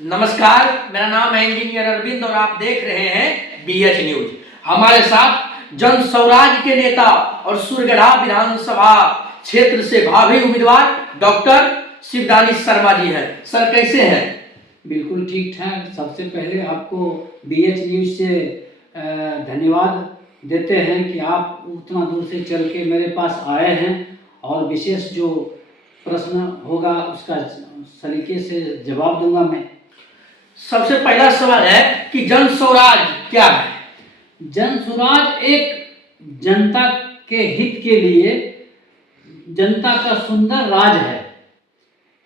नमस्कार, मेरा नाम है इंजीनियर अरविंद और आप देख रहे हैं बीएच न्यूज। हमारे साथ जन स्वराज के नेता और सुरगढ़ा विधानसभा क्षेत्र से भावी उम्मीदवार डॉक्टर शिवदानी शर्मा जी हैं। सर कैसे हैं? बिल्कुल ठीक ठाक। सबसे पहले आपको बीएच न्यूज से धन्यवाद देते हैं कि आप उतना दूर से चल के मेरे पास आए हैं और विशेष जो प्रश्न होगा उसका सलीके से जवाब दूंगा मैं। सबसे पहला सवाल है कि जन स्वराज क्या है? जन स्वराज एक जनता के हित के लिए जनता का सुंदर राज है,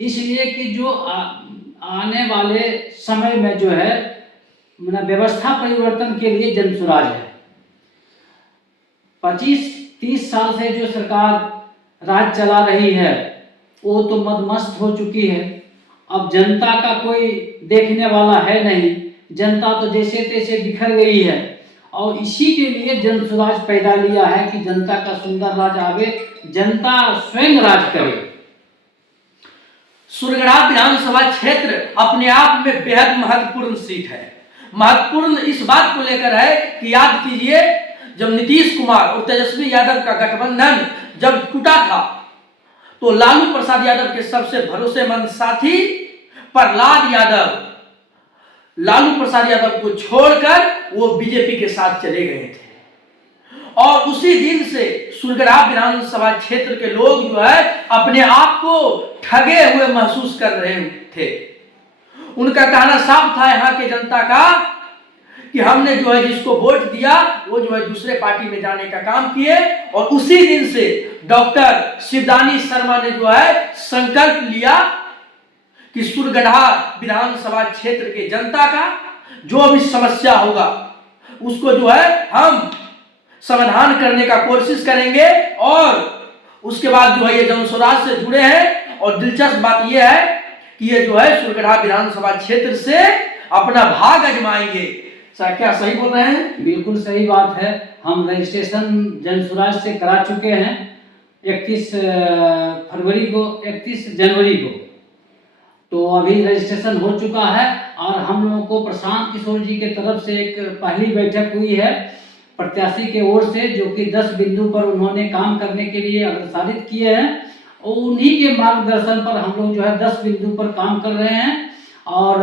इसलिए कि जो आने वाले समय में जो है व्यवस्था परिवर्तन के लिए जन स्वराज है। 25-30 साल से जो सरकार राज चला रही है वो तो मदमस्त हो चुकी है। अब जनता का कोई देखने वाला है नहीं, जनता तो जैसे तैसे बिखर गई है और इसी के लिए जन स्वराज पैदा लिया है कि जनता का सुंदर राज आवे, जनता स्वयं राज करे। सुरगढ़ा विधानसभा क्षेत्र अपने आप में बेहद महत्वपूर्ण सीट है। महत्वपूर्ण इस बात को लेकर है कि याद कीजिए, जब नीतीश कुमार और तेजस्वी यादव का गठबंधन जब टूटा था तो लालू प्रसाद यादव के सबसे भरोसेमंद साथी प्रहलाद यादव लालू प्रसाद यादव को छोड़कर वो बीजेपी के साथ चले गए थे और उसी दिन से सुरगढ़ा विधानसभा क्षेत्र के लोग जो है अपने आप को ठगे हुए महसूस कर रहे थे। उनका कहना साफ था यहाँ के जनता का कि हमने जो है जिसको वोट दिया वो जो है दूसरे पार्टी में जाने का काम किए और उसी दिन से डॉक्टर शिवदानी शर्मा ने जो है संकल्प लिया कि सुरगढ़ा विधानसभा क्षेत्र के जनता का जो भी समस्या होगा उसको जो है हम समाधान करने का कोशिश करेंगे। और उसके बाद जो है ये जन स्वराज से जुड़े हैं और दिलचस्प बात यह है कि ये जो है सुरगढ़ा विधानसभा क्षेत्र से अपना भाग आजमाएंगे। सर क्या सही बोल रहे हैं? बिल्कुल सही बात है। हम रजिस्ट्रेशन जन स्वराज से करा चुके हैं 31 जनवरी को, तो अभी रजिस्ट्रेशन हो चुका है और हम लोगों को प्रशांत किशोर जी के तरफ से एक पहली बैठक हुई है प्रत्याशी के ओर से, जो कि 10 बिंदु पर उन्होंने काम करने के लिए अग्रसारित किए हैं और उन्हीं के मार्गदर्शन पर हम लोग जो है 10 बिंदु पर काम कर रहे हैं और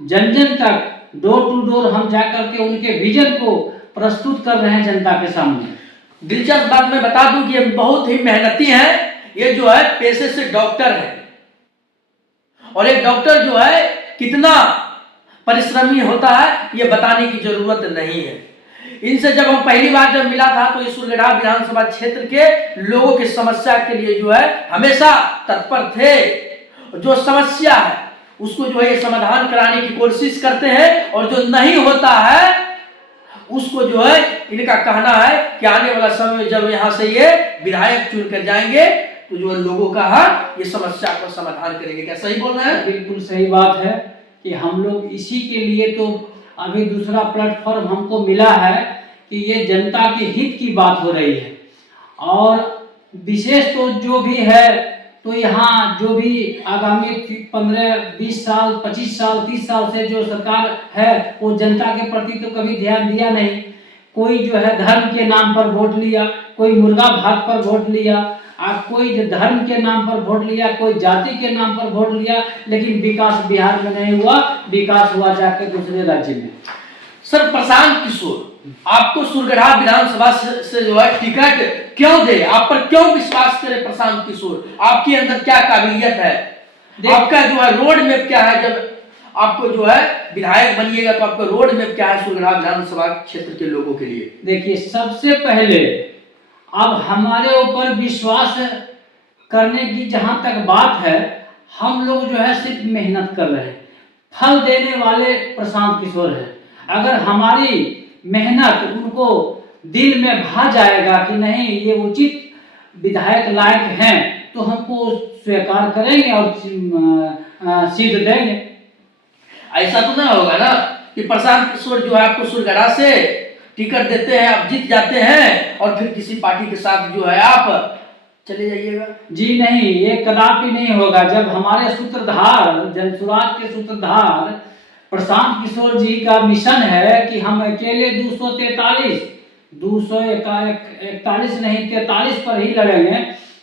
जन जन तक डोर टू डोर हम जाकर के उनके विजन को प्रस्तुत कर रहे हैं जनता के सामने। दिलचस्प बात मैं बता दूं कि ये बहुत ही मेहनती हैं। ये जो है पेशे से डॉक्टर है और एक डॉक्टर जो है कितना परिश्रमी होता है ये बताने की जरूरत नहीं है। इनसे जब हम पहली बार जब मिला था तो इस सुरगढ़ा विधानसभा क्षेत्र के लोगों की समस्या के लिए जो है हमेशा तत्पर थे। जो समस्या है उसको जो है ये समाधान कराने की कोशिश करते हैं और जो नहीं होता है उसको जो है इनका कहना है कि आने वाला समय में जब यहाँ से ये विधायक चुन कर जाएंगे तो जो लोगों का ये समस्या को समाधान करेंगे। क्या सही बोल रहे हैं? बिल्कुल सही बात है कि हम लोग इसी के लिए तो अभी दूसरा प्लेटफॉर्म हमको मिला है कि ये जनता के हित की बात हो रही है और विशेष तो जो भी है तो यहाँ जो भी आगामी 15-20 साल 25 साल 30 साल से जो सरकार है वो जनता के प्रति तो कभी ध्यान दिया नहीं। कोई जो है धर्म के नाम पर वोट लिया, कोई मुर्गा भात पर वोट लिया, कोई धर्म के नाम पर वोट लिया, कोई जाति के नाम पर वोट लिया, लेकिन विकास बिहार में नहीं हुआ, विकास हुआ जाकर दूसरे राज्य में। सर प्रशांत किशोर आपको सुरगढ़ा विधानसभा से जो है टिकट क्यों दे? आप पर क्यों विश्वास करे प्रशांत किशोर? आपके अंदर क्या काबिलियत है? आपका जो है रोड मैप क्या है? जब आपको जो है विधायक बनिएगा तो आपका रोड मैप क्या है सुरगढ़ा विधानसभा क्षेत्र के लोगों के लिए? देखिए, सबसे पहले अब हमारे ऊपर विश्वास करने की जहां तक बात है, हम लोग जो है सिर्फ मेहनत कर रहे हैं। फल देने वाले प्रशांत किशोर हैं। अगर हमारी मेहनत उनको दिल में भा जाएगा कि नहीं ये उचित विधायक लायक हैं तो हमको स्वीकार करेंगे और सीट देंगे। ऐसा तो ना होगा ना कि प्रशांत किशोर जो है आपको सुरगढ़ा से टिकट देते हैं, आप जीत जाते हैं और फिर किसी पार्टी के साथ जो है आप चले जाइएगा? जी नहीं, ये कदापि नहीं होगा। जब हमारे सूत्रधार, जनसुराज के सूत्रधार प्रशांत किशोर जी का मिशन है कि हम अकेले 241 नहीं 43 पर ही लड़ेंगे,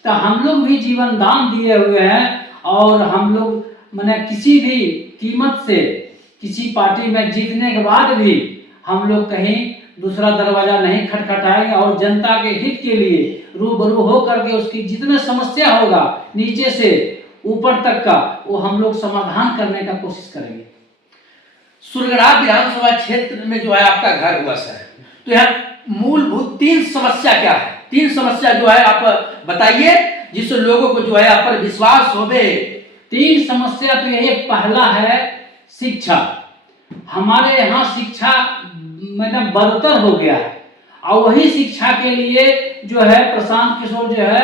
तो हम लोग भी जीवन दान दिए हुए हैं। और हम लोग मैंने किसी भी कीमत से किसी पार्टी में जीतने के बाद भी हम लोग कहीं दूसरा दरवाजा नहीं खटखटाएंगे और जनता के हित के लिए रूबरू हो करके उसकी जितने समस्या होगा नीचे से ऊपर तक का, वो हम लोग समाधान करने का कोशिश करेंगे। सुरगड़ा विधानसभा क्षेत्र में जो है आपका घर हुआ सर, तो यहाँ मूलभूत 3 समस्या क्या है? 3 समस्या जो है आप बताइए, जिससे लोगों को जो है आप पर विश्वास होवे। 3 समस्या तो यही, पहला है शिक्षा। हमारे यहाँ शिक्षा मतलब बदतर हो गया है और वही शिक्षा के लिए जो है प्रशांत किशोर जो है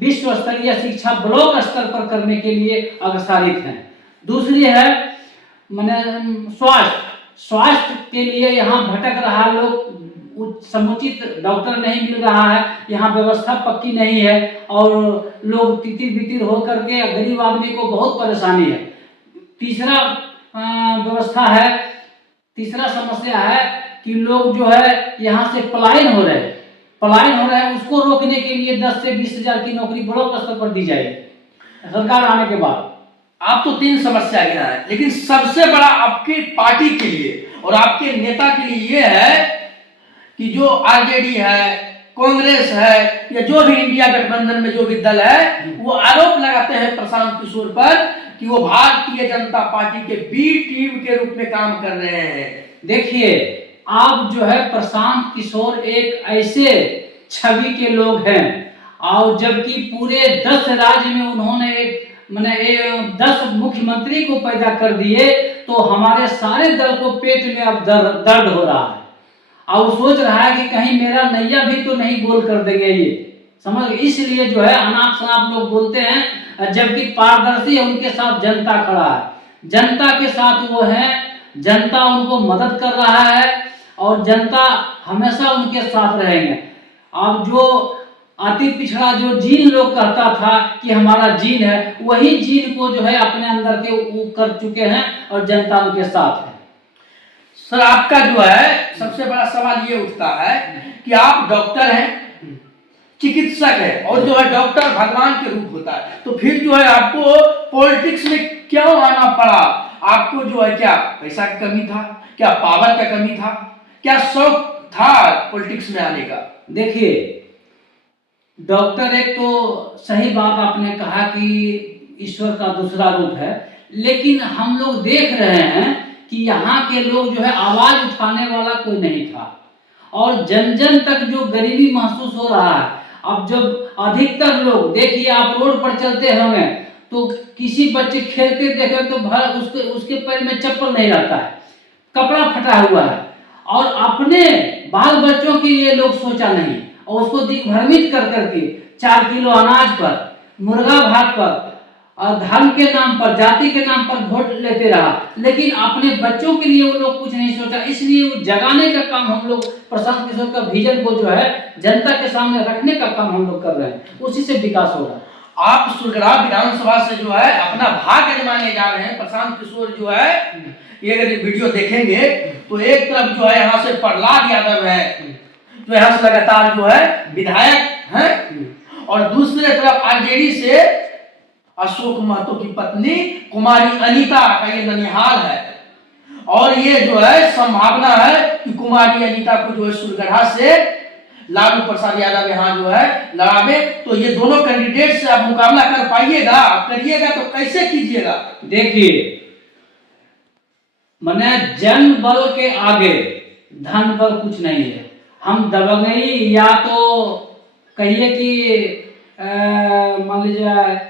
विश्व स्तरीय शिक्षा ब्लॉक स्तर पर करने के लिए अग्रसरित हैं। दूसरी है मैंने स्वास्थ्य के लिए यहाँ भटक रहा लोग, समुचित डॉक्टर नहीं मिल रहा है, यहाँ व्यवस्था पक्की नहीं है और लोग तितिर बितिर हो करके गरीब आदमी को बहुत परेशानी है। तीसरा समस्या है कि लोग जो है यहाँ से पलायन हो रहे हैं, उसको रोकने के लिए 10 से 20 हजार की नौकरी ब्लॉक स्तर पर दी जाएगी सरकार आने के बाद। आप तो 3 समस्या यहाँ है, लेकिन सबसे बड़ा आपकी पार्टी के लिए और आपके नेता के लिए ये है कि जो आरजेडी है, कांग्रेस है या जो भी इंडिया गठबंधन में जो भी दल है, वो आरोप लगाते हैं प्रशांत किशोर पर कि वो भारतीय जनता पार्टी के बी टीम के रूप में काम कर रहे हैं। देखिए, आप जो है प्रशांत किशोर एक ऐसे छवि के लोग हैं और जबकि पूरे 10 राज्य में उन्होंने मैंने 10 मुख्यमंत्री को पैदा कर दिए, तो हमारे सारे दल को पेट में अब दर्द हो रहा है और सोच रहा है कि कहीं मेरा नैया भी तो नहीं गोल कर देंगे ये, समझ। इसलिए जो है अनाप शनाप लोग बोलते हैं, जबकि पारदर्शी उनके साथ जनता खड़ा है, जनता के साथ वो है, जनता उनको मदद कर रहा है और जनता हमेशा उनके साथ रहेंगे। अब जो अति पिछड़ा जो जीन लोग कहता था कि हमारा जीन है, वही जीन को जो है अपने अंदर के वो कर चुके हैं और जनता उनके साथ है। सर, आपका जो है सबसे बड़ा सवाल ये उठता है कि आप डॉक्टर हैं, चिकित्सक है और जो है डॉक्टर भगवान के रूप होता है, तो फिर जो है आपको पॉलिटिक्स में क्यों आना पड़ा? आपको जो है क्या पैसा की कमी था, क्या पावर का कमी था, क्या शौक था पॉलिटिक्स में आने का? देखिए, डॉक्टर एक तो सही बात आपने कहा कि ईश्वर का दूसरा रूप है, लेकिन हम लोग देख रहे हैं कि यहाँ के लोग जो है आवाज उठाने वाला कोई नहीं था और जन जन तक जो गरीबी महसूस हो रहा है। अब जब अधिकतर लोग, देखिए आप रोड पर चलते होंगे तो किसी बच्चे खेलते देखे तो उसके पैर में चप्पल नहीं रहता है, कपड़ा फटा हुआ है और अपने बाल बच्चों के लिए लोग सोचा नहीं और उसको दिग्भ्रमित कर करके 4 किलो अनाज पर, मुर्गा भात पर और धर्म के नाम पर, जाति के नाम पर वोट लेते रहा, लेकिन अपने बच्चों के लिए वो लोग कुछ नहीं सोचा। इसलिए वो जगाने का काम हम लोग प्रशांत किशोर का विजन को जो है जनता के सामने रखने का काम हम लोग कर रहे हैं, उसी से विकास हो रहा है। आप सुरगड़ा विधानसभा से जो है अपना भाग्य जमाने जा रहे हैं। प्रशांत किशोर जो है, ये अगर वीडियो देखेंगे तो एक तरफ जो है यहाँ से प्रहलाद यादव है जो यहाँ से लगातार जो है विधायक हैं और दूसरे तरफ आरजेडी से अशोक महतो की पत्नी कुमारी अनीता का ये ननिहाल है और ये जो है संभावना है कि कुमारी अनीता को जो है सुरगढ़ा से लालू प्रसाद यादव यहाँ जो है लड़ावे। तो ये दोनों कैंडिडेट से आप मुकाबला कर पाइएगा? करिएगा तो कैसे कीजिएगा? देखिए, मने जन बल के आगे धन बल कुछ नहीं है। हम दबंगई या तो कहिए कि मान लीजिए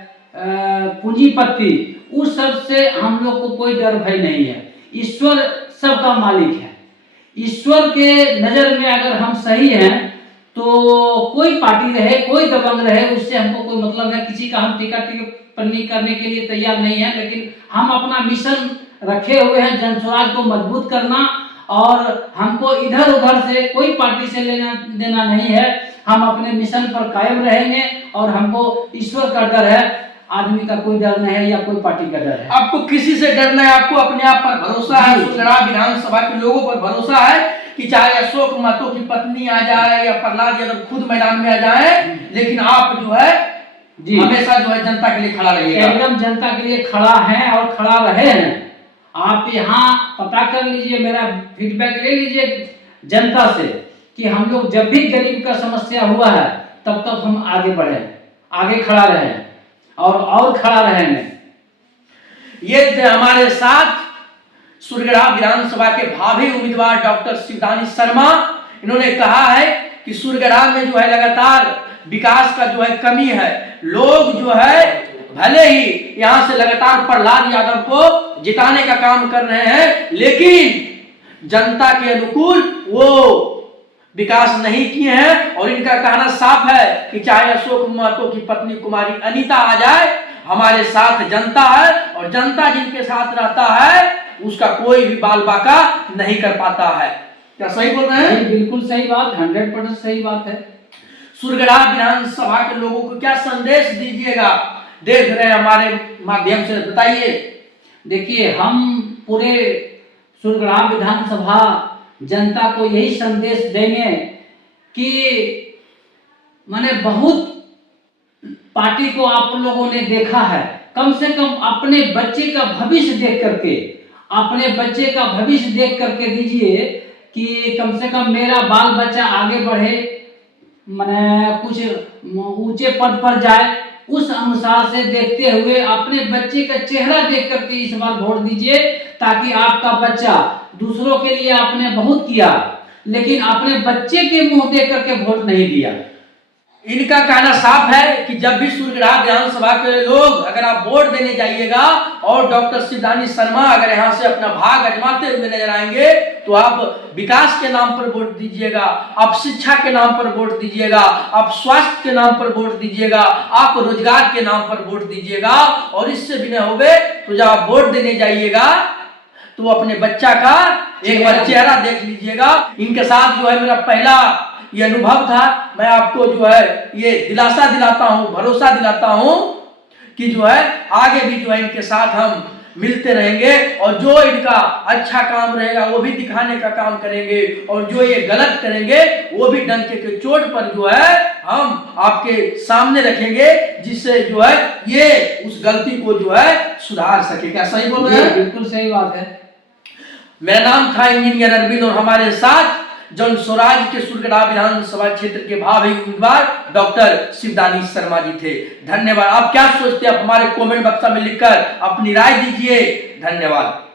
पूंजीपति, उस सब से हम लोग को कोई डर भय नहीं है। ईश्वर सबका मालिक है। ईश्वर के नजर में अगर हम सही हैं तो कोई पार्टी रहे, कोई दबंग रहे, उससे हमको कोई मतलब है। किसी का हम टिकट पन्नी करने के लिए तैयार नहीं है, लेकिन हम अपना मिशन रखे हुए हैं जनस्वराज को मजबूत करना और हमको इधर उधर से कोई पार्टी से लेना देना नहीं है। हम अपने मिशन पर कायम रहेंगे और हमको ईश्वर का डर है, आदमी का कोई डर नहीं है या कोई पार्टी का डर है। आपको किसी से डरना है, आपको अपने आप पर भरोसा है, सुरगड़ा विधानसभा के लोगों पर भरोसा है कि चाहे अशोक महतो की पत्नी आ जाए या प्रहलाद यादव खुद मैदान में आ जाए, लेकिन आप जो है हमेशा जो है जनता के लिए खड़ा रहिएगा। एकदम जनता के लिए खड़ा है और खड़ा रहे हैं। आप यहाँ पता कर लीजिए, मेरा फीडबैक ले लीजिए जनता से कि हम लोग जब भी गरीब का समस्या हुआ है तब तक हम आगे बढ़े, आगे खड़ा रहे और खड़ा रहेंगे। ये थे हमारे साथ सुरगड़ा विधानसभा के भावी उम्मीदवार डॉक्टर शिवदानी शर्मा। इन्होंने कहा है कि सुरगड़ा में जो है लगातार विकास का जो है कमी है। लोग जो है भले ही यहाँ से लगातार प्रहलाद यादव को जिताने का काम कर रहे हैं, लेकिन जनता के अनुकूल वो विकास नहीं किए हैं। और इनका कहना साफ है कि चाहे अशोक महतो की पत्नी कुमारी अनीता आ जाए, हमारे साथ जनता है और जनता जिनके साथ रहता है उसका कोई भी बाल बाका नहीं कर पाता है। क्या सही बोल रहे हैं? बिल्कुल सही बात, 100% सही बात है। सुरगड़ा विधानसभा के लोगों को क्या संदेश दीजिएगा, देख रहे हैं हमारे माध्यम से, बताइए। देखिए, हम पूरे सुरगड़ा विधानसभा जनता को यही संदेश देंगे कि माने बहुत पार्टी को आप लोगों ने देखा है, कम से कम अपने बच्चे का भविष्य देख करके, अपने बच्चे का भविष्य देख करके दीजिए कि कम से कम मेरा बाल बच्चा आगे बढ़े, माने कुछ ऊंचे पद पर जाए। उस अनुसार से देखते हुए अपने बच्चे का चेहरा देख करके इस बार वोट दीजिए, ताकि आपका बच्चा, दूसरों के लिए आपने बहुत किया लेकिन अपने बच्चे के मुंह देख करके वोट नहीं दिया। इनका कहना साफ है कि जब भी सुरगड़ा विधानसभा के लोग अगर आप वोट देने जाइएगा और डॉक्टर शिवदानी शर्मा अगर यहाँ से अपना भाग आजमाते हुए नजर आएंगे, तो आप विकास के नाम पर वोट दीजिएगा, आप शिक्षा के नाम पर वोट दीजिएगा, आप स्वास्थ्य के नाम पर वोट दीजिएगा, आप रोजगार के नाम पर वोट दीजिएगा। और इससे भी न होवे तो जब आप वोट देने जाइएगा तो अपने बच्चा का एक बार चेहरा देख लीजिएगा। इनके साथ जो है मेरा पहला ये अनुभव था। मैं आपको जो है ये दिलासा दिलाता हूँ, भरोसा दिलाता हूँ कि जो है आगे भी जो है इनके साथ हम मिलते रहेंगे और जो इनका अच्छा काम रहेगा वो भी दिखाने का काम करेंगे और जो ये गलत करेंगे वो भी डंके के चोट पर जो है हम आपके सामने रखेंगे, जिससे जो है ये उस गलती को जो है सुधार सके। क्या सही बोल रहे हैं? बिल्कुल सही बात है। मेरा नाम था इंजीनियर अरविंद और हमारे साथ जन स्वराज के सुरगड़ा विधानसभा क्षेत्र के भावी उम्मीदवार डॉक्टर शिवदानी शर्मा जी थे। धन्यवाद। आप क्या सोचते हैं, आप हमारे कमेंट बक्सा में लिखकर अपनी राय दीजिए। धन्यवाद।